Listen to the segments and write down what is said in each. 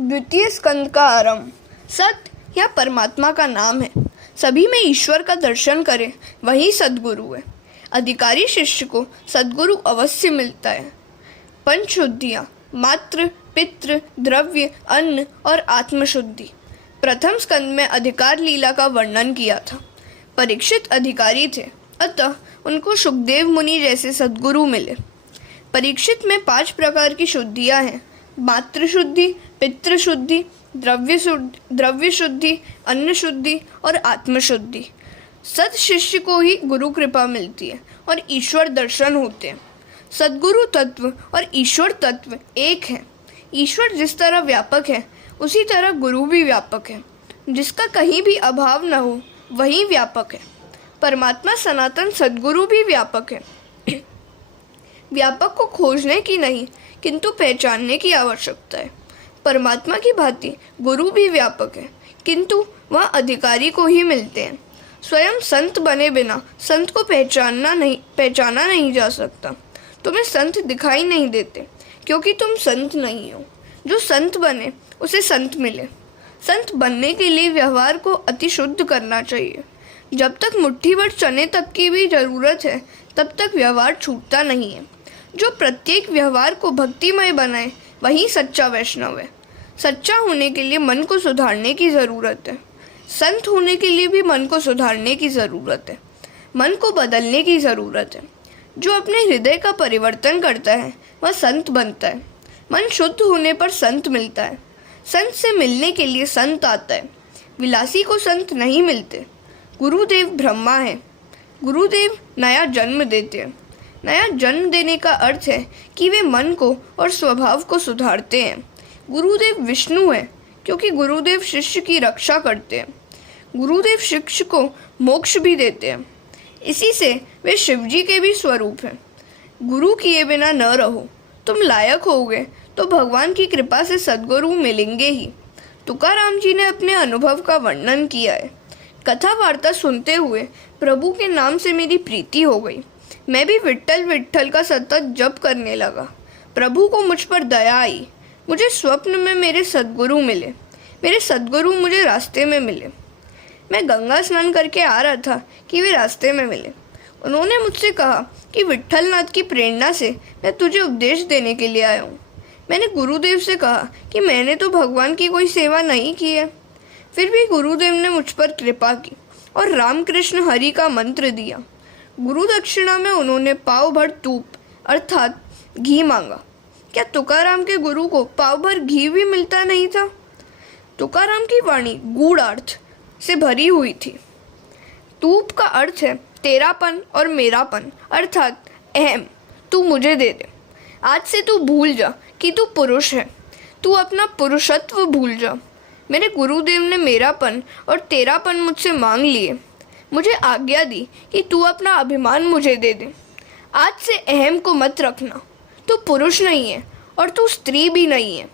द्वितीय स्कंद का आरंभ। सत्य या परमात्मा का नाम है। सभी में ईश्वर का दर्शन करे वही सद्गुरु है। अधिकारी शिष्य को सद्गुरु अवश्य मिलता है। पंचशुद्धियाँ मात्र, पितृ, द्रव्य, अन्न और आत्मशुद्धि। प्रथम स्कंद में अधिकार लीला का वर्णन किया था। परीक्षित अधिकारी थे, अतः उनको शुकदेव मुनि जैसे सद्गुरु मिले। परीक्षित में 5 प्रकार की शुद्धियाँ हैं: मातृशुद्धि, पितृशुद्धि, द्रव्य शुद्धि, अन्न शुद्धि और आत्मशुद्धि। सत शिष्य को ही गुरु कृपा मिलती है और ईश्वर दर्शन होते हैं। सद्गुरु तत्व और ईश्वर तत्व एक है। ईश्वर जिस तरह व्यापक है उसी तरह गुरु भी व्यापक है। जिसका कहीं भी अभाव न हो वही व्यापक है। परमात्मा सनातन सद्गुरु भी व्यापक है। व्यापक को खोजने की नहीं किंतु पहचानने की आवश्यकता है। परमात्मा की भांति गुरु भी व्यापक है, किंतु वह अधिकारी को ही मिलते हैं। स्वयं संत बने बिना संत को पहचाना नहीं जा सकता। तुम्हें संत दिखाई नहीं देते क्योंकि तुम संत नहीं हो। जो संत बने उसे संत मिले। संत बनने के लिए व्यवहार को अति शुद्ध करना चाहिए। जब तक मुट्ठी भर चने तक की भी जरूरत है तब तक व्यवहार छूटता नहीं है। जो प्रत्येक व्यवहार को भक्तिमय बनाए वही सच्चा वैष्णव है। सच्चा होने के लिए मन को सुधारने की ज़रूरत है। संत होने के लिए भी मन को सुधारने की ज़रूरत है। मन को बदलने की ज़रूरत है। जो अपने हृदय का परिवर्तन करता है वह संत बनता है। मन शुद्ध होने पर संत मिलता है। संत से मिलने के लिए संत आता है। विलासी को संत नहीं मिलते। गुरुदेव ब्रह्मा है। गुरुदेव नया जन्म देते हैं। नया जन्म देने का अर्थ है कि वे मन को और स्वभाव को सुधारते हैं। गुरुदेव विष्णु है क्योंकि गुरुदेव शिष्य की रक्षा करते हैं। गुरुदेव शिष्य को मोक्ष भी देते हैं। इसी से वे शिवजी के भी स्वरूप हैं। गुरु किए बिना न रहो। तुम लायक होगे तो भगवान की कृपा से सद्गुरु मिलेंगे ही। तुकाराम जी ने अपने अनुभव का वर्णन किया है। कथा वार्ता सुनते हुए प्रभु के नाम से मेरी प्रीति हो गई। मैं भी विट्ठल विट्ठल का सतत जप करने लगा। प्रभु को मुझ पर दया आई। मुझे स्वप्न में मेरे सद्गुरु मिले। मेरे सद्गुरु मुझे रास्ते में मिले। मैं गंगा स्नान करके आ रहा था कि वे रास्ते में मिले। उन्होंने मुझसे कहा कि विट्ठलनाथ की प्रेरणा से मैं तुझे उपदेश देने के लिए आया हूँ। मैंने गुरुदेव से कहा कि मैंने तो भगवान की कोई सेवा नहीं की है। फिर भी गुरुदेव ने मुझ पर कृपा की और रामकृष्ण हरि का मंत्र दिया। गुरु दक्षिणा में उन्होंने पाव भर तूप अर्थात घी मांगा। क्या तुकाराम के गुरु को पाव भर घी भी मिलता नहीं था? तुकाराम की वाणी गूढ़ अर्थ से भरी हुई थी। तूप का अर्थ है तेरापन और मेरापन अर्थात अहम। तू मुझे दे दे। आज से तू भूल जा कि तू पुरुष है। तू अपना पुरुषत्व भूल जा। मेरे गुरुदेव ने मेरापन और तेरापन मुझसे मांग लिए। मुझे आज्ञा दी कि तू अपना अभिमान मुझे दे दे। आज से अहम को मत रखना। तू पुरुष नहीं है और तू स्त्री भी नहीं है।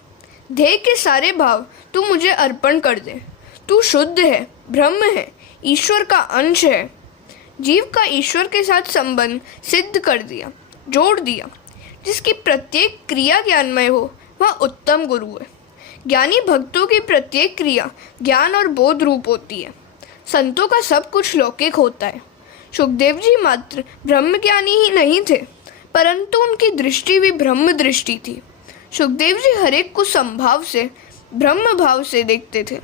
देह के सारे भाव तू मुझे अर्पण कर दे। तू शुद्ध है, ब्रह्म है, ईश्वर का अंश है। जीव का ईश्वर के साथ संबंध सिद्ध कर दिया, जोड़ दिया। जिसकी प्रत्येक क्रिया ज्ञानमय हो वह उत्तम गुरु है। ज्ञानी भक्तों की प्रत्येक क्रिया ज्ञान और बोध रूप होती है। संतों का सब कुछ लौकिक होता है। शुकदेव जी मात्र ब्रह्म ज्ञानी ही नहीं थे, परंतु उनकी दृष्टि भी ब्रह्म दृष्टि थी। शुकदेव जी हरेक को समभाव से, ब्रह्म भाव से देखते थे।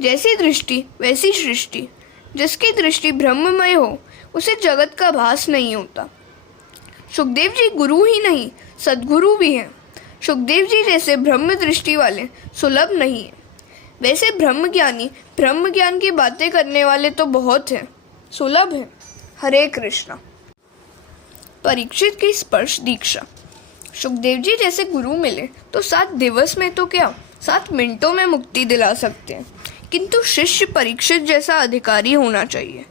जैसी दृष्टि वैसी सृष्टि। जिसकी दृष्टि ब्रह्ममय हो उसे जगत का भास नहीं होता। शुकदेव जी गुरु ही नहीं सद्गुरु भी हैं। शुकदेव जी जैसे ब्रह्म दृष्टि वाले सुलभ नहीं है। वैसे ब्रह्मज्ञानी ब्रह्म ज्ञान की बातें करने वाले तो बहुत हैं, सुलभ हैं। हरे कृष्णा। परीक्षित की स्पर्श दीक्षा। शुकदेव जी जैसे गुरु मिले तो 7 दिवस में तो क्या 7 मिनटों में मुक्ति दिला सकते हैं, किंतु शिष्य परीक्षित जैसा अधिकारी होना चाहिए।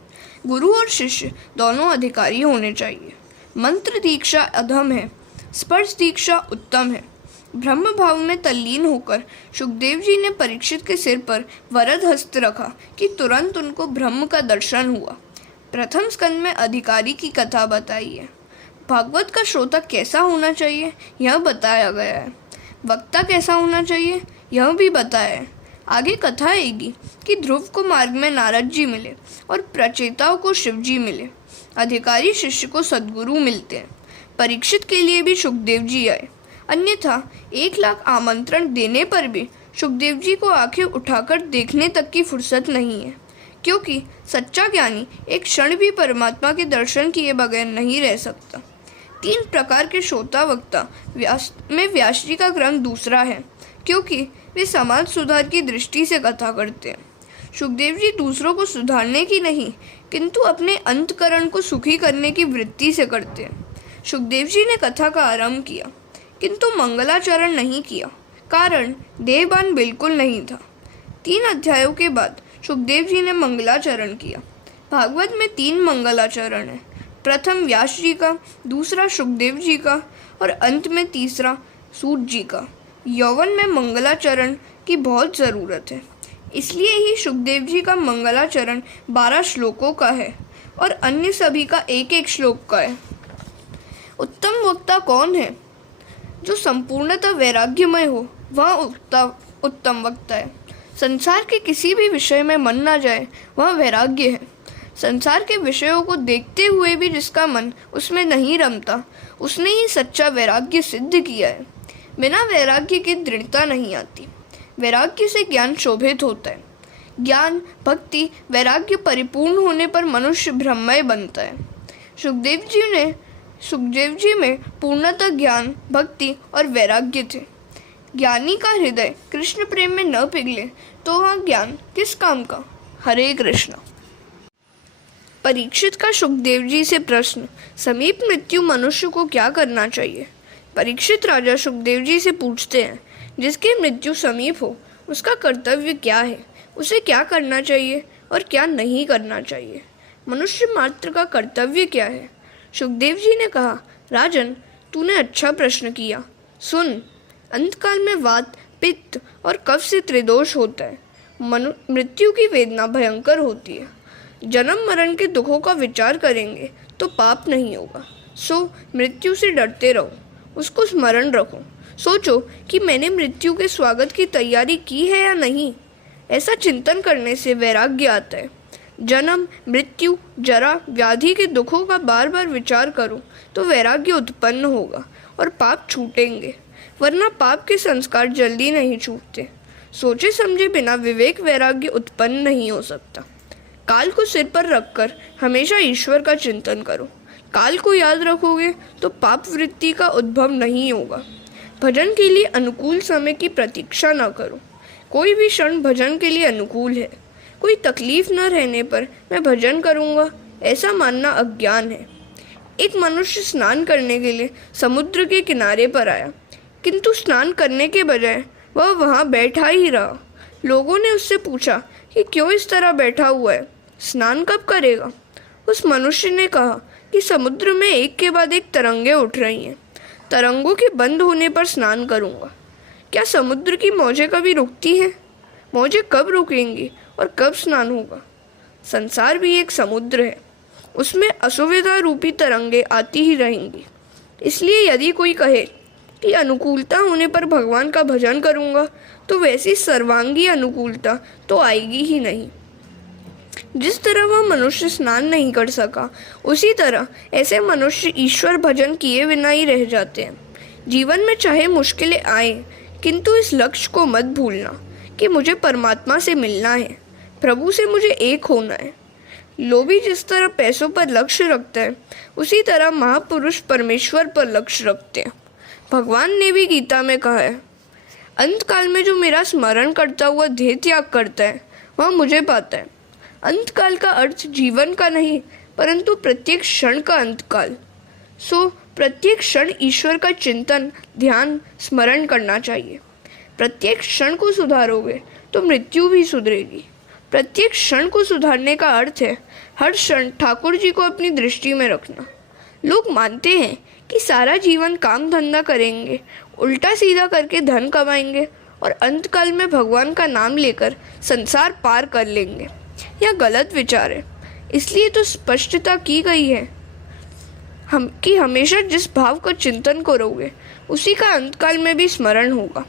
गुरु और शिष्य दोनों अधिकारी होने चाहिए। मंत्र दीक्षा अधम है, स्पर्श दीक्षा उत्तम है। ब्रह्म भाव में तल्लीन होकर शुकदेव जी ने परीक्षित के सिर पर वरद हस्त रखा कि तुरंत उनको ब्रह्म का दर्शन हुआ। प्रथम स्कंद में अधिकारी की कथा बताई है। भागवत का श्रोता कैसा होना चाहिए यह बताया गया है। वक्ता कैसा होना चाहिए यह भी बताया है। आगे कथा आएगी कि ध्रुव को मार्ग में नारद जी मिले और प्रचेताओं को शिव जी मिले। अधिकारी शिष्य को सद्गुरु मिलते हैं। परीक्षित के लिए भी सुखदेव जी आए, अन्यथा 1,00,000 आमंत्रण देने पर भी सुखदेव जी को आंखें उठाकर देखने तक की फुर्सत नहीं है, क्योंकि सच्चा ज्ञानी एक क्षण भी परमात्मा के दर्शन किए बगैर नहीं रह सकता। 3 प्रकार के श्रोता वक्ता व्यास जी का क्रम दूसरा है, क्योंकि वे समाज सुधार की दृष्टि से कथा करते हैं। सुखदेव जी दूसरों को सुधारने की नहीं, किंतु अपने अंतकरण को सुखी करने की वृत्ति से करते हैं। सुखदेव जी ने कथा का आरंभ किया, किंतु मंगलाचरण नहीं किया, कारण देहभान बिल्कुल नहीं था। 3 अध्यायों के बाद सुखदेव जी ने मंगलाचरण किया। भागवत में 3 मंगलाचरण है, प्रथम व्यास जी का, दूसरा सुखदेव जी का और अंत में तीसरा सूत जी का। यौवन में मंगलाचरण की बहुत ज़रूरत है, इसलिए ही सुखदेव जी का मंगलाचरण 12 श्लोकों का है और अन्य सभी का 1-1 श्लोक का है। उत्तम वक्ता कौन है? जो संपूर्णतः वैराग्यमय हो, वह उत्तम वक्ता है। संसार के किसी भी विषय में मन ना जाए, वह वैराग्य है। संसार के विषयों को देखते हुए भी जिसका मन उसमें नहीं रमता, उसने ही सच्चा वैराग्य सिद्ध किया है। बिना वैराग्य की दृढ़ता नहीं आती। वैराग्य से ज्ञान शोभित होता है। ज्ञान, भक्ति, वैराग्य परिपूर्ण होने पर मनुष्य ब्रह्ममय बनता है। सुखदेव जी में पूर्णतः ज्ञान, भक्ति और वैराग्य थे। ज्ञानी का हृदय कृष्ण प्रेम में न पिघले तो वह ज्ञान किस काम का? हरे कृष्ण। परीक्षित का सुखदेव जी से प्रश्न, समीप मृत्यु मनुष्य को क्या करना चाहिए? परीक्षित राजा सुखदेव जी से पूछते हैं, जिसकी मृत्यु समीप हो उसका कर्तव्य क्या है, उसे क्या करना चाहिए और क्या नहीं करना चाहिए? मनुष्य मात्र का कर्तव्य क्या है? सुखदेव जी ने कहा, राजन, तूने अच्छा प्रश्न किया। सुन, अंतकाल में वात, पित्त और कफ से त्रिदोष होता है। मृत्यु की वेदना भयंकर होती है। जन्म मरण के दुखों का विचार करेंगे तो पाप नहीं होगा। सो मृत्यु से डरते रहो, उसको स्मरण रखो। सोचो कि मैंने मृत्यु के स्वागत की तैयारी की है या नहीं। ऐसा चिंतन करने से वैराग्य आता है। जन्म, मृत्यु, जरा, व्याधि के दुखों का बार बार विचार करो तो वैराग्य उत्पन्न होगा और पाप छूटेंगे, वरना पाप के संस्कार जल्दी नहीं छूटते। सोचे समझे बिना विवेक वैराग्य उत्पन्न नहीं हो सकता। काल को सिर पर रखकर हमेशा ईश्वर का चिंतन करो। काल को याद रखोगे तो पाप वृत्ति का उद्भव नहीं होगा। भजन के लिए अनुकूल समय की प्रतीक्षा न करो। कोई भी क्षण भजन के लिए अनुकूल है। कोई तकलीफ न रहने पर मैं भजन करूँगा, ऐसा मानना अज्ञान है। एक मनुष्य स्नान करने के लिए समुद्र के किनारे पर आया, किंतु स्नान करने के बजाय वह वहाँ बैठा ही रहा। लोगों ने उससे पूछा कि क्यों इस तरह बैठा हुआ है, स्नान कब करेगा? उस मनुष्य ने कहा कि समुद्र में एक के बाद एक तरंगें उठ रही हैं, तरंगों के बंद होने पर स्नान करूँगा। क्या समुद्र की मौजें कभी रुकती हैं? मौजें कब रुकेंगी और कब स्नान होगा? संसार भी एक समुद्र है, उसमें असुविधा रूपी तरंगें आती ही रहेंगी। इसलिए यदि कोई कहे कि अनुकूलता होने पर भगवान का भजन करूँगा, तो वैसी सर्वांगी अनुकूलता तो आएगी ही नहीं। जिस तरह वह मनुष्य स्नान नहीं कर सका, उसी तरह ऐसे मनुष्य ईश्वर भजन किए बिना ही रह जाते हैं। जीवन में चाहे मुश्किलें आए, किंतु इस लक्ष्य को मत भूलना कि मुझे परमात्मा से मिलना है, प्रभु से मुझे एक होना है। लोभी जिस तरह पैसों पर लक्ष्य रखता है, उसी तरह महापुरुष परमेश्वर पर लक्ष्य रखते हैं। भगवान ने भी गीता में कहा है, अंतकाल में जो मेरा स्मरण करता हुआ देह त्याग करता है, वह मुझे पाता है। अंतकाल का अर्थ जीवन का नहीं, परंतु प्रत्येक क्षण का अंतकाल। सो प्रत्येक क्षण ईश्वर का चिंतन, ध्यान, स्मरण करना चाहिए। प्रत्येक क्षण को सुधारोगे तो मृत्यु भी सुधरेगी। प्रत्येक क्षण को सुधारने का अर्थ है हर क्षण ठाकुर जी को अपनी दृष्टि में रखना। लोग मानते हैं कि सारा जीवन काम धंधा करेंगे, उल्टा सीधा करके धन कमाएंगे और अंतकाल में भगवान का नाम लेकर संसार पार कर लेंगे। यह गलत विचार है। इसलिए तो स्पष्टता की गई है कि हमेशा जिस भाव का चिंतन करोगे, उसी का अंतकाल में भी स्मरण होगा।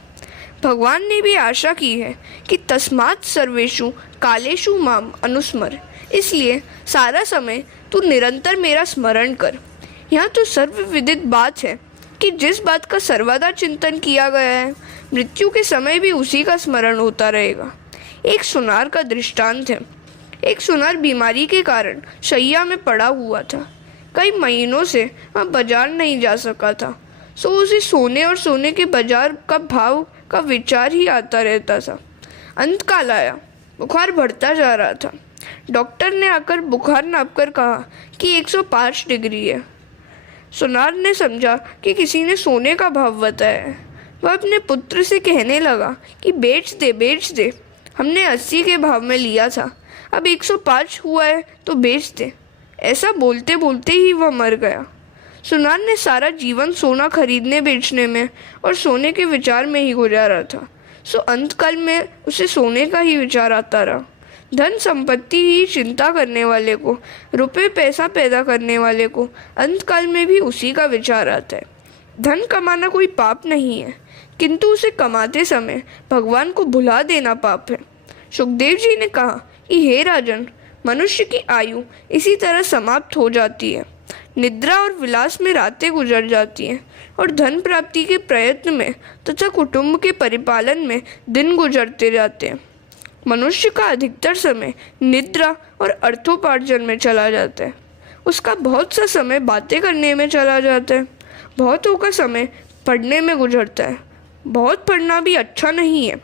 भगवान ने भी आशा की है कि तस्मात् सर्वेषु कालेषु माम अनुस्मर, इसलिए सारा समय तू निरंतर मेरा स्मरण कर। यहाँ तो सर्वविदित बात है कि जिस बात का सर्वदा चिंतन किया गया है, मृत्यु के समय भी उसी का स्मरण होता रहेगा। एक सुनार का दृष्टांत है। एक सुनार बीमारी के कारण शैया में पड़ा हुआ था। कई महीनों से वह बाजार नहीं जा सका था, सो उसे सोने और सोने के बाजार का भाव का विचार ही आता रहता था। अंतकाल आया, बुखार बढ़ता जा रहा था। डॉक्टर ने आकर बुखार नापकर कहा कि 105 डिग्री है। सुनार ने समझा कि किसी ने सोने का भाव बताया है। वह अपने पुत्र से कहने लगा कि बेच दे, हमने 80 के भाव में लिया था, अब 105 हुआ है तो बेच दे। ऐसा बोलते बोलते ही वह मर गया। सुनार ने सारा जीवन सोना खरीदने बेचने में और सोने के विचार में ही गुजारा था, सो अंतकाल में उसे सोने का ही विचार आता रहा। धन संपत्ति ही चिंता करने वाले को, रुपए पैसा पैदा करने वाले को अंतकाल में भी उसी का विचार आता है। धन कमाना कोई पाप नहीं है, किंतु उसे कमाते समय भगवान को भुला देना पाप है। सुखदेव जी ने कहा कि हे राजन, मनुष्य की आयु इसी तरह समाप्त हो जाती है। निद्रा और विलास में रातें गुजर जाती हैं और धन प्राप्ति के प्रयत्न में तथा कुटुंब के परिपालन में दिन गुजरते जाते हैं। मनुष्य का अधिकतर समय निद्रा और अर्थोपार्जन में चला जाता है। उसका बहुत सा समय बातें करने में चला जाता है। बहुतों का समय पढ़ने में गुजरता है। बहुत पढ़ना भी अच्छा नहीं है।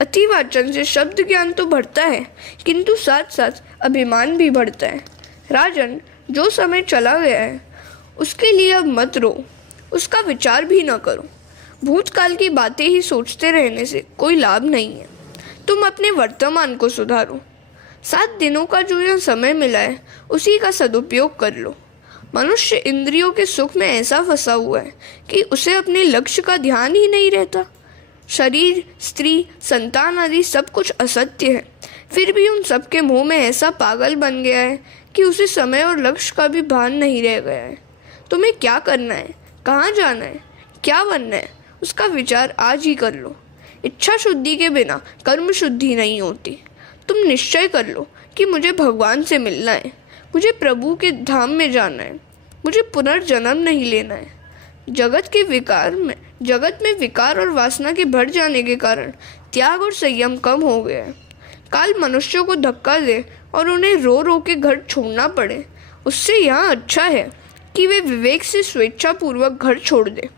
अतिवाचन से शब्द ज्ञान तो बढ़ता है, किंतु साथ साथ अभिमान भी बढ़ता है। राजन, जो समय चला गया है उसके लिए अब मत रो, उसका विचार भी न करो। भूतकाल की बातें ही सोचते रहने से कोई लाभ नहीं है। तुम अपने वर्तमान को सुधारो। 7 दिनों का जो यह समय मिला है उसी का सदुपयोग कर लो। मनुष्य इंद्रियों के सुख में ऐसा फंसा हुआ है कि उसे अपने लक्ष्य का ध्यान ही नहीं रहता। शरीर, स्त्री, संतान आदि सब कुछ असत्य है, फिर भी उन सबके मुंह में ऐसा पागल बन गया है कि उसे समय और लक्ष्य का भी भान नहीं रह गया है। तुम्हें क्या करना है, कहाँ जाना है, क्या बनना है, उसका विचार आज ही कर लो। इच्छा शुद्धि के बिना कर्म शुद्धि नहीं होती। तुम निश्चय कर लो कि मुझे भगवान से मिलना है, मुझे प्रभु के धाम में जाना है, मुझे पुनर्जन्म नहीं लेना है। जगत में विकार और वासना के बढ़ जाने के कारण त्याग और संयम कम हो गया है। काल मनुष्यों को धक्का दे और उन्हें रो रो के घर छोड़ना पड़े, उससे यहाँ अच्छा है कि वे विवेक से स्वेच्छापूर्वक घर छोड़ दे।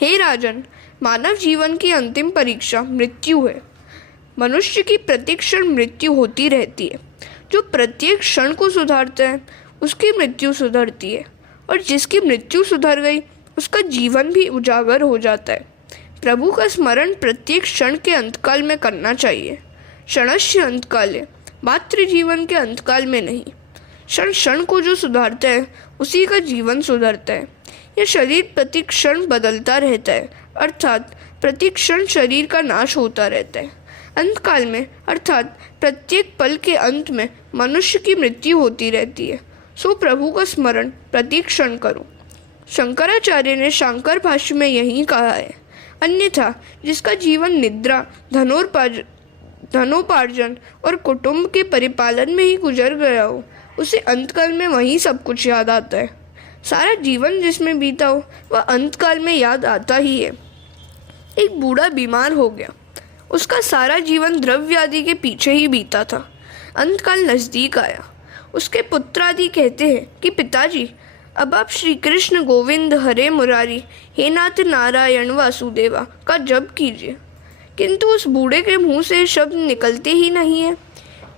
हे राजन, मानव जीवन की अंतिम परीक्षा मृत्यु है। मनुष्य की प्रत्येक क्षण मृत्यु होती रहती है। जो प्रत्येक क्षण को सुधारता है उसकी मृत्यु सुधरती है, और जिसकी मृत्यु सुधर गई उसका जीवन भी उजागर हो जाता है। प्रभु का स्मरण प्रत्येक क्षण के अंतकाल में करना चाहिए। क्षणस्य अंतकाले, मात्र जीवन के अंतकाल में नहीं। क्षण क्षण को जो सुधारता है उसी का जीवन सुधरता है। यह शरीर प्रति क्षण बदलता रहता है, अर्थात प्रति क्षण शरीर का नाश होता रहता है। अंतकाल में अर्थात प्रत्येक पल के अंत में मनुष्य की मृत्यु होती रहती है। सो प्रभु का स्मरण प्रति क्षण करो। शंकराचार्य ने शांकर भाष्य में यही कहा है। अन्यथा जिसका जीवन निद्रा, धनोपार्जन और कुटुंब के परिपालन में ही गुजर गया हो, उसे अंतकाल में वही सब कुछ याद आता है। सारा जीवन जिसमें बीता हो वह अंतकाल में याद आता ही है। एक बूढ़ा बीमार हो गया। उसका सारा जीवन द्रव्य आदि के पीछे ही बीता था। अंतकाल नज़दीक आया। उसके पुत्र आदि कहते हैं कि पिताजी, अब आप श्री कृष्ण गोविंद हरे मुरारी हे नाथ नारायण वासुदेवा का जप कीजिए, किंतु उस बूढ़े के मुंह से शब्द निकलते ही नहीं है।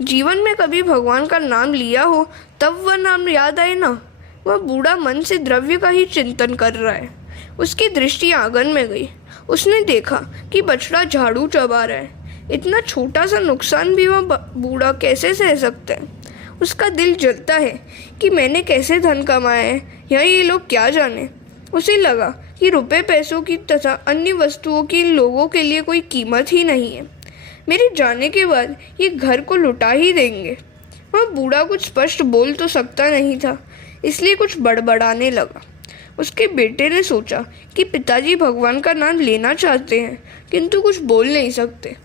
जीवन में कभी भगवान का नाम लिया हो तब वह नाम याद आए ना। वह बूढ़ा मन से द्रव्य का ही चिंतन कर रहा है। उसकी दृष्टि आंगन में गई। उसने देखा कि बछड़ा झाड़ू चबा रहा है। इतना छोटा सा नुकसान भी वह बूढ़ा कैसे सह सकता है। उसका दिल जलता है कि मैंने कैसे धन कमाया है, यहाँ ये लोग क्या जाने। उसे लगा कि रुपए पैसों की तथा अन्य वस्तुओं की इन लोगों के लिए कोई कीमत ही नहीं है। मेरे जाने के बाद ये घर को लुटा ही देंगे। वह बूढ़ा कुछ स्पष्ट बोल तो सकता नहीं था, इसलिए कुछ बड़बड़ाने लगा। उसके बेटे ने सोचा कि पिताजी भगवान का नाम लेना चाहते हैं किंतु कुछ बोल नहीं सकते।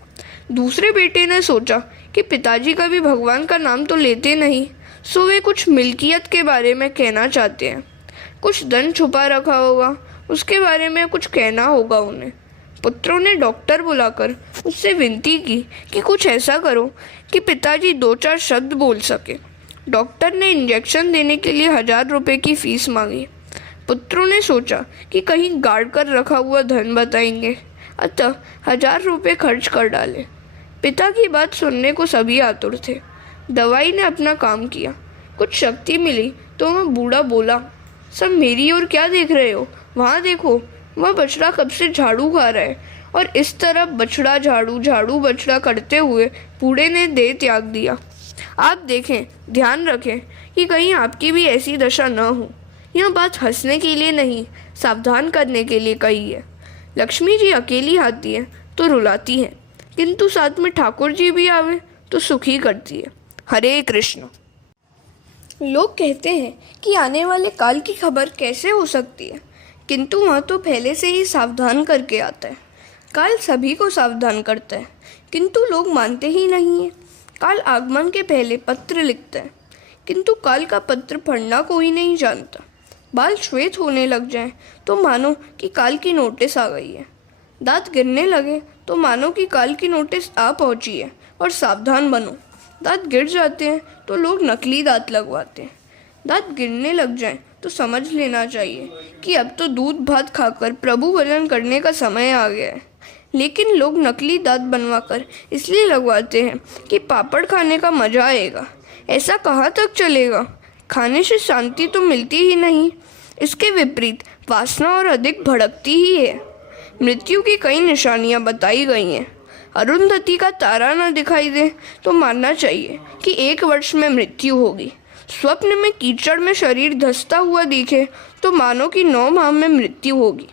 दूसरे बेटे ने सोचा कि पिताजी कभी भगवान का नाम तो लेते नहीं, सो वे कुछ मिल्कियत के बारे में कहना चाहते हैं। कुछ धन छुपा रखा होगा, उसके बारे में कुछ कहना होगा उन्हें। पुत्रों ने डॉक्टर बुलाकर उससे विनती की कि कुछ ऐसा करो कि पिताजी 2-4 शब्द बोल सके। डॉक्टर ने इंजेक्शन देने के लिए 1000 रुपये की फीस मांगी। पुत्रों ने सोचा कि कहीं गाड़ कर रखा हुआ धन बताएंगे, अतः 1000 रुपये खर्च कर डाले। पिता की बात सुनने को सभी आतुर थे। दवाई ने अपना काम किया, कुछ शक्ति मिली तो वह बूढ़ा बोला, सब मेरी ओर क्या देख रहे हो, वहाँ देखो, वह बछड़ा कब से झाड़ू खा रहा है। और इस तरह बछड़ा झाड़ू झाड़ू बछड़ा करते हुए बूढ़े ने देह त्याग दिया। आप देखें, ध्यान रखें कि कहीं आपकी भी ऐसी दशा न हो। यह बात हंसने के लिए नहीं, सावधान करने के लिए कही है। लक्ष्मी जी अकेली आती है तो रुलाती है, किंतु साथ में ठाकुर जी भी आवे तो सुखी करती है। हरे कृष्ण। लोग कहते हैं कि आने वाले काल की खबर कैसे हो सकती है, किंतु वह तो पहले से ही सावधान करके आता है। काल सभी को सावधान करता है, किंतु लोग मानते ही नहीं हैं। काल आगमन के पहले पत्र लिखता है, किंतु काल का पत्र पढ़ना कोई नहीं जानता। बाल श्वेत होने लग जाए तो मानो कि काल की नोटिस आ गई है। दांत गिरने लगे तो मानो कि काल की नोटिस आ पहुंची है और सावधान बनो। दांत गिर जाते हैं तो लोग नकली दांत लगवाते हैं। दांत गिरने लग जाएं तो समझ लेना चाहिए कि अब तो दूध भात खाकर प्रभु भजन करने का समय आ गया है। लेकिन लोग नकली दांत बनवाकर इसलिए लगवाते हैं कि पापड़ खाने का मजा आएगा। ऐसा कहाँ तक चलेगा? खाने से शांति तो मिलती ही नहीं, इसके विपरीत वासना और अधिक भड़कती ही है। मृत्यु की कई निशानियां बताई गई हैं। अरुंधति का तारा न दिखाई दे तो मानना चाहिए कि 1 वर्ष में मृत्यु होगी। स्वप्न में कीचड़ में शरीर धंसता हुआ दिखे तो मानो कि 9 माह में मृत्यु होगी।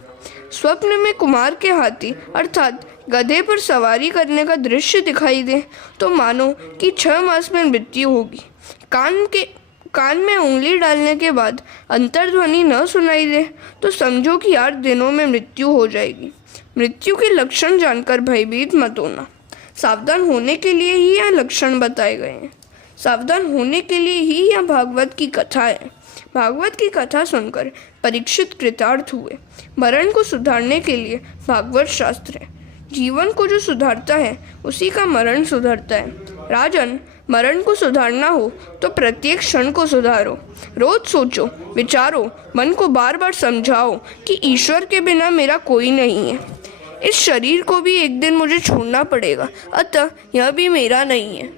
स्वप्न में कुमार के हाथी अर्थात गधे पर सवारी करने का दृश्य दिखाई दे तो मानो कि 6 मास में मृत्यु होगी। कान में उंगली डालने के बाद अंतर्ध्वनि न सुनाई दे तो समझो कि 8 दिनों में मृत्यु हो जाएगी। मृत्यु के लक्षण जानकर भयभीत मत होना। सावधान होने के लिए ही यह लक्षण बताए गए हैं। सावधान होने के लिए ही यह भागवत की कथा है। भागवत की कथा सुनकर परीक्षित कृतार्थ हुए। मरण को सुधारने के लिए भागवत शास्त्र है। जीवन को जो सुधारता है उसी का मरण सुधरता है। राजन, मरण को सुधारना हो तो प्रत्येक क्षण को सुधारो। रोज सोचो, विचारो, मन को बार बार समझाओ कि ईश्वर के बिना मेरा कोई नहीं है। इस शरीर को भी एक दिन मुझे छोड़ना पड़ेगा, अतः यह भी मेरा नहीं है।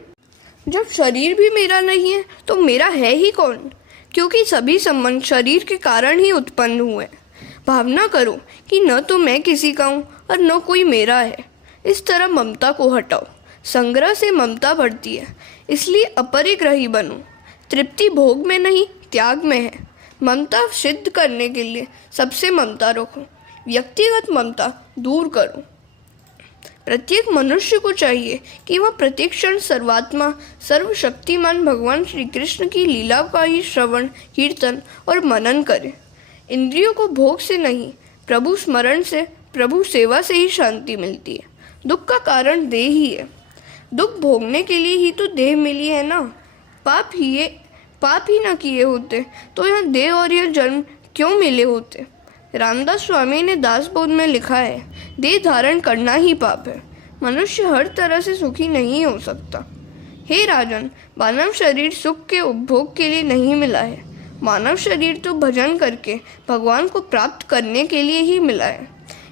जब शरीर भी मेरा नहीं है तो मेरा है ही कौन? क्योंकि सभी संबंध शरीर के कारण ही उत्पन्न हुए। भावना करो कि न तो मैं किसी का हूँ और न कोई मेरा है। इस तरह ममता को हटाओ। संग्रह से ममता बढ़ती है, इसलिए अपरिग्रही बनो। तृप्ति भोग में नहीं, त्याग में है। ममता सिद्ध करने के लिए सबसे ममता रखो। व्यक्तिगत ममता दूर करो। प्रत्येक मनुष्य को चाहिए कि वह प्रत्येक क्षण सर्वात्मा सर्वशक्तिमान भगवान श्री कृष्ण की लीला का ही श्रवण, कीर्तन और मनन करे। इंद्रियों को भोग से नहीं, प्रभु स्मरण से, प्रभु सेवा से ही शांति मिलती है। दुख का कारण देह ही है। दुख भोगने के लिए ही तो देह मिली है ना। पाप ही न किए होते तो यह देह और यह जन्म क्यों मिले होते। रामदास स्वामी ने दासबोध में लिखा है, देह धारण करना ही पाप है। मनुष्य हर तरह से सुखी नहीं हो सकता। हे राजन, मानव शरीर सुख के उपभोग के लिए नहीं मिला है। मानव शरीर तो भजन करके भगवान को प्राप्त करने के लिए ही मिला है।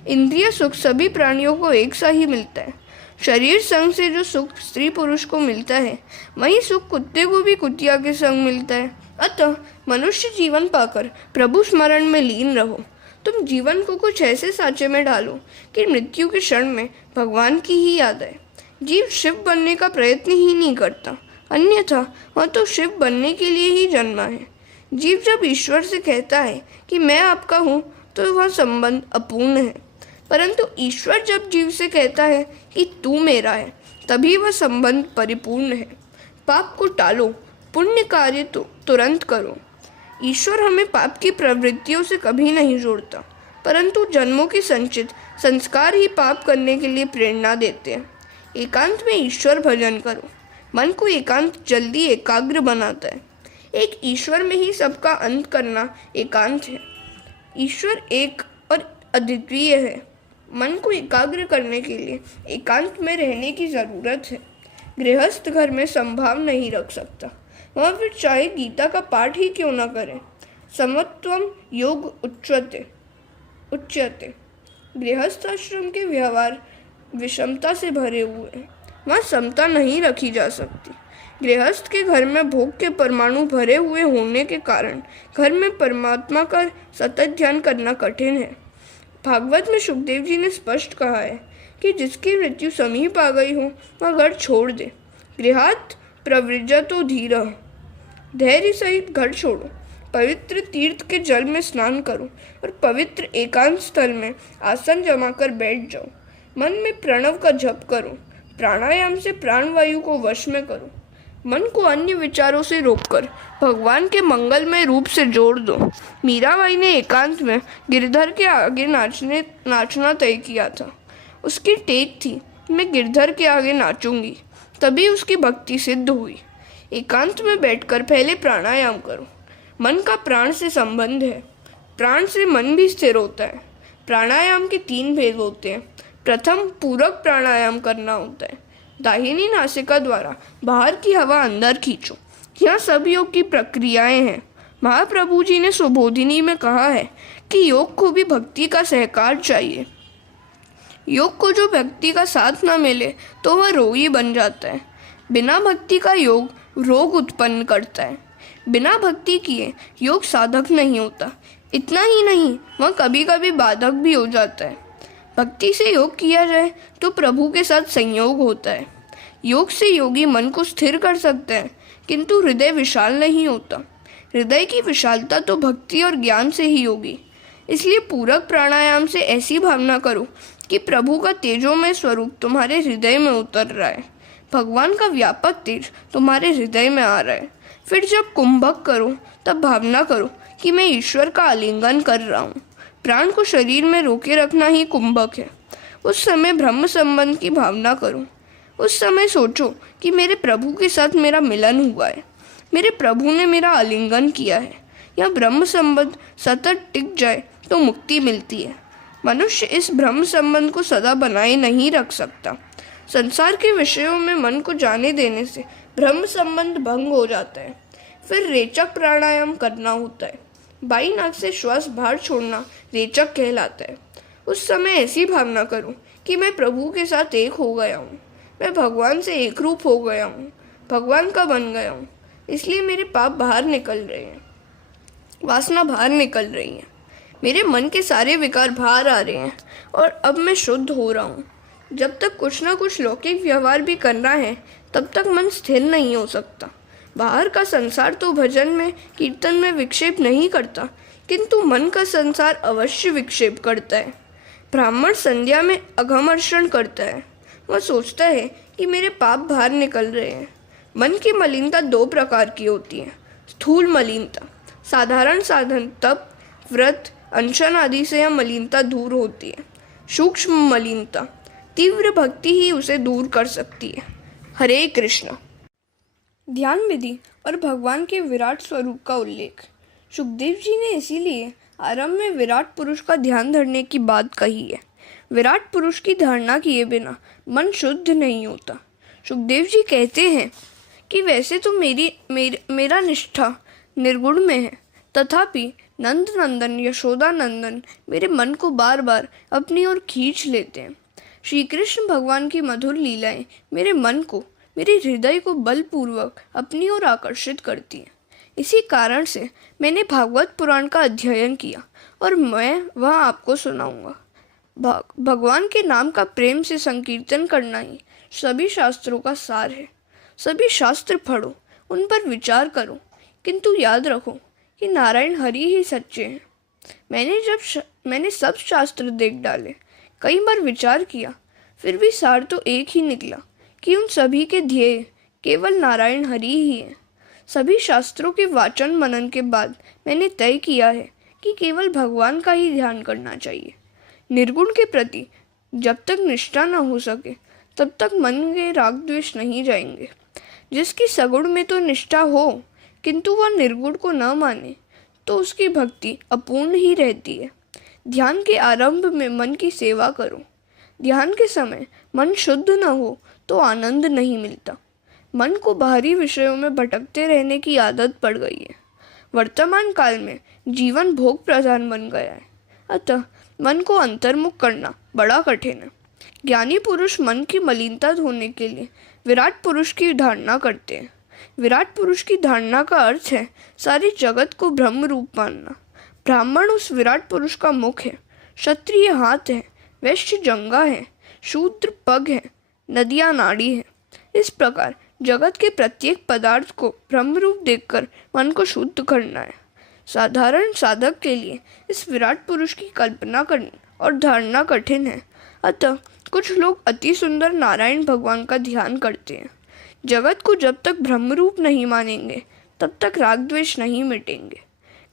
इंद्रिय सुख सभी प्राणियों को एक सा ही मिलता है। शरीर संग से जो सुख स्त्री पुरुष को मिलता है, वही सुख कुत्ते को भी कुतिया के संग मिलता है। अतः मनुष्य जीवन पाकर प्रभु स्मरण में लीन रहो। तुम जीवन को कुछ ऐसे सांचे में डालो कि मृत्यु के क्षण में भगवान की ही याद आए। जीव शिव बनने का प्रयत्न ही नहीं करता, अन्यथा वह तो शिव बनने के लिए ही जन्मा है। जीव जब ईश्वर से कहता है कि मैं आपका हूँ तो वह संबंध अपूर्ण है, परंतु ईश्वर जब जीव से कहता है कि तू मेरा है, तभी वह संबंध परिपूर्ण है। पाप को टालो, पुण्य कार्य तो तुरंत करो। ईश्वर हमें पाप की प्रवृत्तियों से कभी नहीं जोड़ता, परंतु जन्मों की संचित संस्कार ही पाप करने के लिए प्रेरणा देते हैं। एकांत में ईश्वर भजन करो। मन को एकांत जल्दी एकाग्र बनाता है। एक ईश्वर में ही सबका अंत करना एकांत है। ईश्वर एक और अद्वितीय है। मन को एकाग्र करने के लिए एकांत में रहने की ज़रूरत है। गृहस्थ घर में संभाव नहीं रख सकता, वहाँ फिर चाहे गीता का पाठ ही क्यों न करें। समत्वम योग उच्यते। गृहस्थ आश्रम के व्यवहार विषमता से भरे हुए हैं, वहाँ समता नहीं रखी जा सकती। गृहस्थ के घर में भोग के परमाणु भरे हुए होने के कारण घर में परमात्मा का सतत ध्यान करना कठिन है। भागवत में सुखदेव जी ने स्पष्ट कहा है कि जिसकी मृत्यु समीप आ गई हो वह घर छोड़ दे। गृहात् प्रव्रजतो धीरः। धैर्य सहित घर छोड़ो। पवित्र तीर्थ के जल में स्नान करो और पवित्र एकांत स्थल में आसन जमाकर बैठ जाओ। मन में प्रणव का जप करो। प्राणायाम से प्राणवायु को वश में करो। मन को अन्य विचारों से रोककर भगवान के मंगलमय रूप से जोड़ दो। मीराबाई ने एकांत में गिरधर के आगे नाचना तय किया था। उसकी टेक थी, मैं गिरधर के आगे नाचूंगी, तभी उसकी भक्ति सिद्ध हुई। एकांत में बैठकर पहले प्राणायाम करो। मन का प्राण से संबंध है, प्राण से मन भी स्थिर होता है। प्राणायाम के 3 भेद होते हैं। प्रथम पूरक प्राणायाम करना होता है। दाहिनी नासिका द्वारा बाहर की हवा अंदर खींचो। यह सब योग की प्रक्रियाएं हैं। महाप्रभु जी ने सुबोधिनी में कहा है कि योग को भी भक्ति का सहकार चाहिए। योग को जो भक्ति का साथ न मिले तो वह रोगी बन जाता है। बिना भक्ति का योग रोग उत्पन्न करता है। बिना भक्ति किए योग साधक नहीं होता। इतना ही नहीं, वह कभी कभी बाधक भी हो जाता है। भक्ति से योग किया जाए तो प्रभु के साथ संयोग होता है। योग से योगी मन को स्थिर कर सकता है, किंतु हृदय विशाल नहीं होता। हृदय की विशालता तो भक्ति और ज्ञान से ही होगी। इसलिए पूरक प्राणायाम से ऐसी भावना करो कि प्रभु का तेजोमय स्वरूप तुम्हारे हृदय में उतर रहा है। भगवान का व्यापक तेज तुम्हारे हृदय में आ रहा है। फिर जब कुंभक करो तब भावना करो कि मैं ईश्वर का आलिंगन कर रहा हूँ। प्राण को शरीर में रोके रखना ही कुंभक है। उस समय ब्रह्म संबंध की भावना करो। उस समय सोचो कि मेरे प्रभु के साथ मेरा मिलन हुआ है, मेरे प्रभु ने मेरा आलिंगन किया है। यह ब्रह्म संबंध सतत टिक जाए तो मुक्ति मिलती है। मनुष्य इस ब्रह्म संबंध को सदा बनाए नहीं रख सकता। संसार के विषयों में मन को जाने देने से ब्रह्म संबंध भंग हो जाता है। फिर रेचक प्राणायाम करना होता है। बाई नाक से श्वास बाहर छोड़ना रेचक कहलाता है। उस समय ऐसी भावना करो कि मैं प्रभु के साथ एक हो गया हूँ, मैं भगवान से एक रूप हो गया हूँ, भगवान का बन गया हूँ। इसलिए मेरे पाप बाहर निकल रहे हैं, वासना बाहर निकल रही है, मेरे मन के सारे विकार बाहर आ रहे हैं और अब मैं शुद्ध हो रहा हूँ। जब तक कुछ ना कुछ लौकिक व्यवहार भी करना है तब तक मन स्थिर नहीं हो सकता। बाहर का संसार तो भजन में कीर्तन में विक्षेप नहीं करता, किंतु मन का संसार अवश्य विक्षेप करता है। ब्राह्मण संध्या में अघमर्षण करता है। वह सोचता है कि मेरे पाप बाहर निकल रहे हैं। मन की मलिनता 2 प्रकार की होती है। स्थूल मलिनता, साधारण साधन तप व्रत अनशन आदि से यह मलिनता दूर होती है। सूक्ष्म मलिनता, तीव्र भक्ति ही उसे दूर कर सकती है। हरे कृष्ण। ध्यान विधि और भगवान के विराट स्वरूप का उल्लेख। सुखदेव जी ने इसीलिए आरंभ में विराट पुरुष का ध्यान धरने की बात कही है। विराट पुरुष की धारणा किए बिना मन शुद्ध नहीं होता। सुखदेव जी कहते हैं कि वैसे तो मेरा निष्ठा निर्गुण में है, तथापि नंद नंदन यशोदा नंदन मेरे मन को बार बार अपनी ओर खींच लेते हैं। श्री कृष्ण भगवान की मधुर लीलाएं मेरे मन को, मेरे हृदय को बलपूर्वक अपनी ओर आकर्षित करती हैं। इसी कारण से मैंने भागवत पुराण का अध्ययन किया और मैं वह आपको सुनाऊंगा। भगवान के नाम का प्रेम से संकीर्तन करना ही सभी शास्त्रों का सार है। सभी शास्त्र पढ़ो, उन पर विचार करो, किंतु याद रखो कि नारायण हरि ही सच्चे हैं। मैंने सब शास्त्र देख डाले, कई बार विचार किया, फिर भी सार तो एक ही निकला कि उन सभी के ध्येय केवल नारायण हरि ही हैं। सभी शास्त्रों के वाचन मनन के बाद मैंने तय किया है कि केवल भगवान का ही ध्यान करना चाहिए। निर्गुण के प्रति जब तक निष्ठा न हो सके तब तक मन के राग द्वेष नहीं जाएंगे। जिसकी सगुण में तो निष्ठा हो किंतु वह निर्गुण को न माने तो उसकी भक्ति अपूर्ण ही रहती है। ध्यान के आरंभ में मन की सेवा करो। ध्यान के समय मन शुद्ध न हो तो आनंद नहीं मिलता। मन को बाहरी विषयों में भटकते रहने की आदत पड़ गई है। वर्तमान काल में जीवन भोग प्रधान बन गया है, अतः मन को अंतर्मुख करना बड़ा कठिन है। ज्ञानी पुरुष मन की मलिनता धोने के लिए विराट पुरुष की धारणा करते हैं। विराट पुरुष की धारणा का अर्थ है सारे जगत को ब्रह्म रूप मानना। ब्राह्मण उस विराट पुरुष का मुख है, क्षत्रिय हाथ है, वैश्य जंगा है, शूद्र पग है, नदियाँ नाड़ी है। इस प्रकार जगत के प्रत्येक पदार्थ को ब्रह्म रूप देखकर मन को शुद्ध करना है। साधारण साधक के लिए इस विराट पुरुष की कल्पना करनी और धारणा कठिन है, अतः कुछ लोग अति सुंदर नारायण भगवान का ध्यान करते हैं। जगत को जब तक ब्रह्म रूप नहीं मानेंगे तब तक राग द्वेष नहीं मिटेंगे।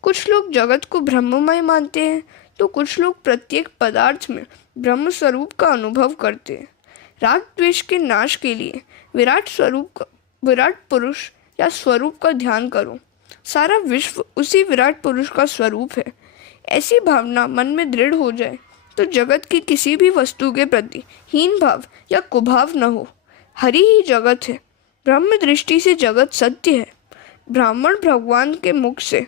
कुछ लोग जगत को ब्रह्ममय मानते हैं तो कुछ लोग प्रत्येक पदार्थ में ब्रह्म स्वरूप का अनुभव करते हैं। राग द्वेष के नाश के लिए विराट पुरुष या स्वरूप का ध्यान करो। सारा विश्व उसी विराट पुरुष का स्वरूप है। ऐसी भावना मन में दृढ़ हो जाए तो जगत की किसी भी वस्तु के प्रति हीन भाव या कुभाव न हो। हरि ही जगत है। ब्रह्म दृष्टि से जगत सत्य है। ब्राह्मण भगवान के मुख से,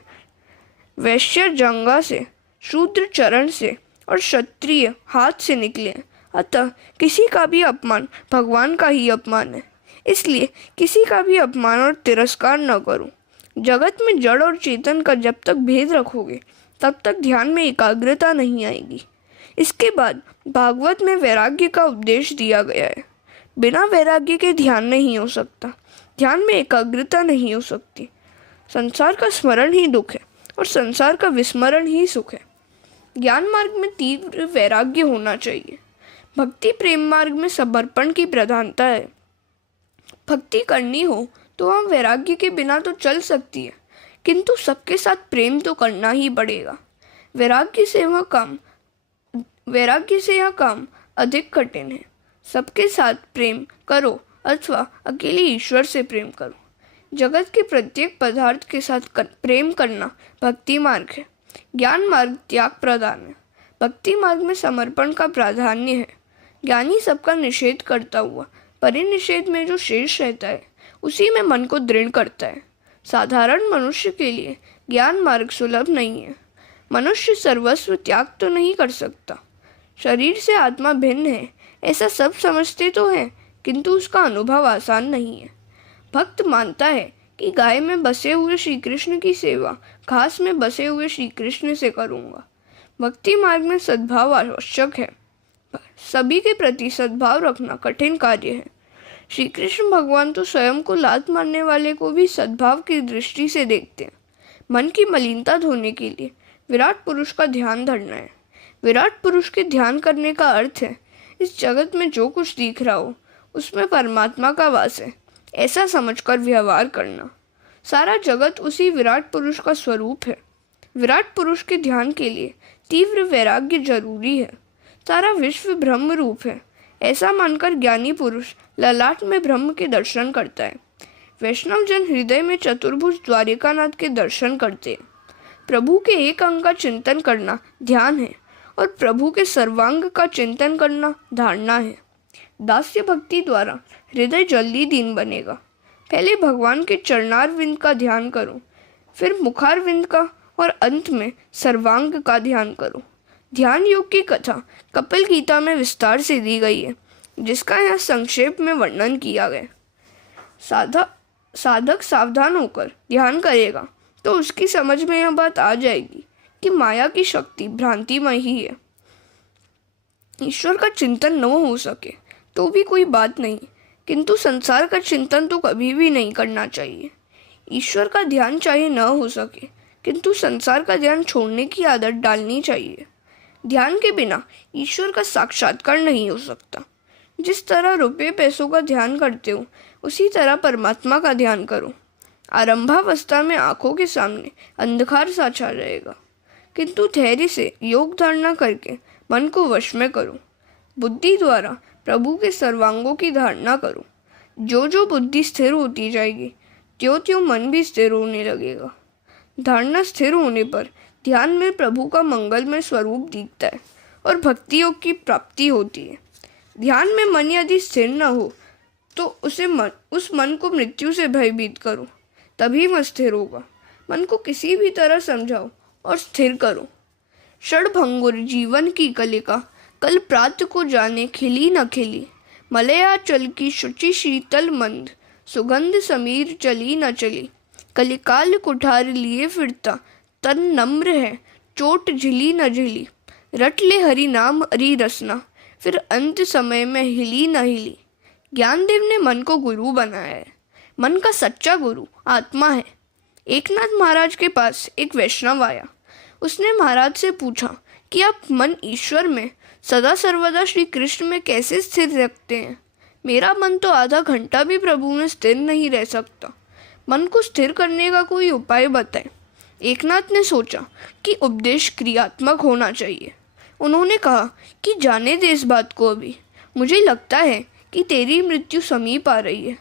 वैश्य जंगा से, शूद्र चरण से और क्षत्रिय हाथ से निकले, अतः किसी का भी अपमान भगवान का ही अपमान है। इसलिए किसी का भी अपमान और तिरस्कार न करो। जगत में जड़ और चेतन का जब तक भेद रखोगे तब तक ध्यान में एकाग्रता नहीं आएगी। इसके बाद भागवत में वैराग्य का उपदेश दिया गया है। बिना वैराग्य के ध्यान नहीं हो सकता। ध्यान में एकाग्रता नहीं हो सकती। संसार का स्मरण ही दुख है और संसार का विस्मरण ही सुख है। ज्ञान मार्ग में तीव्र वैराग्य होना चाहिए। भक्ति प्रेम मार्ग में समर्पण की प्रधानता है। भक्ति करनी हो तो वह वैराग्य के बिना तो चल सकती है, किंतु सबके साथ प्रेम तो करना ही पड़ेगा। वैराग्य से यह काम अधिक कठिन है। सबके साथ प्रेम करो अथवा अकेले ईश्वर से प्रेम करो। जगत के प्रत्येक पदार्थ के साथ प्रेम करना भक्ति मार्ग है। ज्ञान मार्ग त्याग प्रदान है। भक्ति मार्ग में समर्पण का प्राधान्य है। ज्ञानी सबका निषेध करता हुआ परिनिषेध में जो शेष रहता है उसी में मन को दृढ़ करता है। साधारण मनुष्य के लिए ज्ञान मार्ग सुलभ नहीं है। मनुष्य सर्वस्व त्याग तो नहीं कर सकता। शरीर से आत्मा भिन्न है ऐसा सब समझते तो हैं, किंतु उसका अनुभव आसान नहीं है। भक्त मानता है कि गाय में बसे हुए श्री कृष्ण की सेवा घास में बसे हुए श्री कृष्ण से करूँगा। भक्ति मार्ग में सद्भाव आवश्यक है। सभी के प्रति सद्भाव रखना कठिन कार्य है। श्री कृष्ण भगवान तो स्वयं को लात मारने वाले को भी सद्भाव की दृष्टि से देखते हैं। मन की मलिनता धोने के लिए विराट पुरुष का ध्यान धरना है। विराट पुरुष के ध्यान करने का अर्थ है इस जगत में जो कुछ दिख रहा हो उसमें परमात्मा का वास है ऐसा समझकर व्यवहार करना। सारा जगत उसी विराट पुरुष का स्वरूप है। विराट पुरुष के ध्यान के लिए तीव्र वैराग्य जरूरी है। सारा विश्व ब्रह्म रूप है ऐसा मानकर ज्ञानी पुरुष ललाट में ब्रह्म के दर्शन करता है। वैष्णव जन हृदय में चतुर्भुज द्वारिकानाथ के दर्शन करते हैं। प्रभु के एक अंग का चिंतन करना ध्यान है और प्रभु के सर्वांग का चिंतन करना धारणा है। दास्य भक्ति द्वारा हृदय जल्दी दीन बनेगा। पहले भगवान के चरणारविंद का ध्यान करो, फिर मुखारविंद का और अंत में सर्वांग का ध्यान करो। ध्यान योग की कथा कपिल गीता में विस्तार से दी गई है, जिसका यहाँ संक्षेप में वर्णन किया गया। साधक सावधान होकर ध्यान करेगा तो उसकी समझ में यह बात आ जाएगी कि माया की शक्ति भ्रांतिमय ही है। ईश्वर का चिंतन न हो सके तो भी कोई बात नहीं, किंतु संसार का चिंतन तो कभी भी नहीं करना चाहिए। ईश्वर का ध्यान चाहे न हो सके, किंतु संसार का ध्यान छोड़ने की आदत डालनी चाहिए। ध्यान के बिना ईश्वर का साक्षात्कार नहीं हो सकता। जिस तरह रुपये पैसों का ध्यान करते हो उसी तरह परमात्मा का ध्यान करो। आरंभावस्था में आंखों के सामने अंधकार सा छा जाएगा, किंतु धैर्य से योग धारणा करके मन को वश में करो। बुद्धि द्वारा प्रभु के सर्वांगों की धारणा करो। जो जो बुद्धि स्थिर होती जाएगी, त्यों त्यों मन भी स्थिर होने लगेगा। धारणा स्थिर होने पर ध्यान में प्रभु का मंगलमय स्वरूप दिखता है और भक्ति योग की प्राप्ति होती है। ध्यान में मन यदि स्थिर न हो तो उस मन को मृत्यु से भयभीत करो, तभी वह स्थिर होगा। मन को किसी भी तरह समझाओ और स्थिर करो। षड़भंगुर जीवन की कलिका कल प्रात को जाने खिली न खिली। मलयाचल की शुचि शीतल मंद, सुगंध समीर चली न चली। कलिकाल कुठार लिए फिरता तन नम्र है, चोट झिली न झिली। रट ले हरि नाम हरि रसना, फिर अंत समय में हिली न हिली। ज्ञानदेव ने मन को गुरु बनाया है। मन का सच्चा गुरु आत्मा है। एकनाथ महाराज के पास एक वैष्णव आया। उसने महाराज से पूछा कि आप मन ईश्वर में सदा सर्वदा श्री कृष्ण में कैसे स्थिर रखते हैं। मेरा मन तो आधा घंटा भी प्रभु में स्थिर नहीं रह सकता। मन को स्थिर करने का कोई उपाय बताएं। एकनाथ ने सोचा कि उपदेश क्रियात्मक होना चाहिए। उन्होंने कहा कि जाने दे इस बात को अभी। मुझे लगता है कि तेरी मृत्यु समीप आ रही है।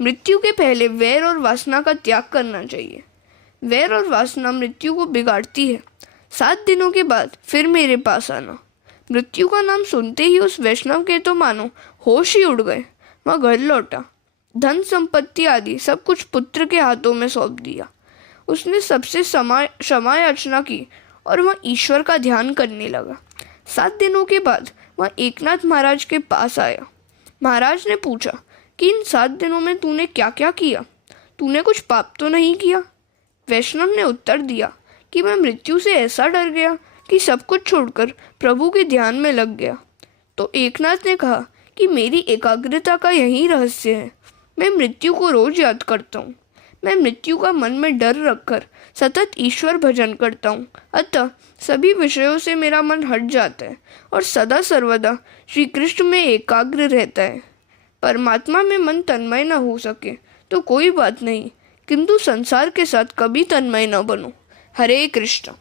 मृत्यु के पहले वैर और वासना का त्याग करना चाहिए। वैर और वासना मृत्यु को बिगाड़ती है। 7 दिनों के बाद फिर मेरे पास आना। मृत्यु का नाम सुनते ही उस वैष्णव के तो मानो होश ही उड़ गए। वह घर लौटा। धन संपत्ति आदि सब कुछ पुत्र के हाथों में सौंप दिया। उसने सबसे क्षमा याचना की और वह ईश्वर का ध्यान करने लगा। 7 दिनों के बाद वह एकनाथ महाराज के पास आया। महाराज ने पूछा कि इन 7 दिनों में तूने क्या क्या किया? तूने कुछ पाप तो नहीं किया? वैष्णव ने उत्तर दिया कि मैं मृत्यु से ऐसा डर गया कि सब कुछ छोड़कर प्रभु के ध्यान में लग गया। तो एकनाथ ने कहा कि मेरी एकाग्रता का यही रहस्य है। मैं मृत्यु को रोज याद करता हूँ। मैं मृत्यु का मन में डर रखकर सतत ईश्वर भजन करता हूँ। अतः सभी विषयों से मेरा मन हट जाता है और सदा सर्वदा श्री कृष्ण में एकाग्र रहता है। परमात्मा में मन तन्मय न हो सके तो कोई बात नहीं, किंतु संसार के साथ कभी तन्मय न बनो। हरे कृष्ण।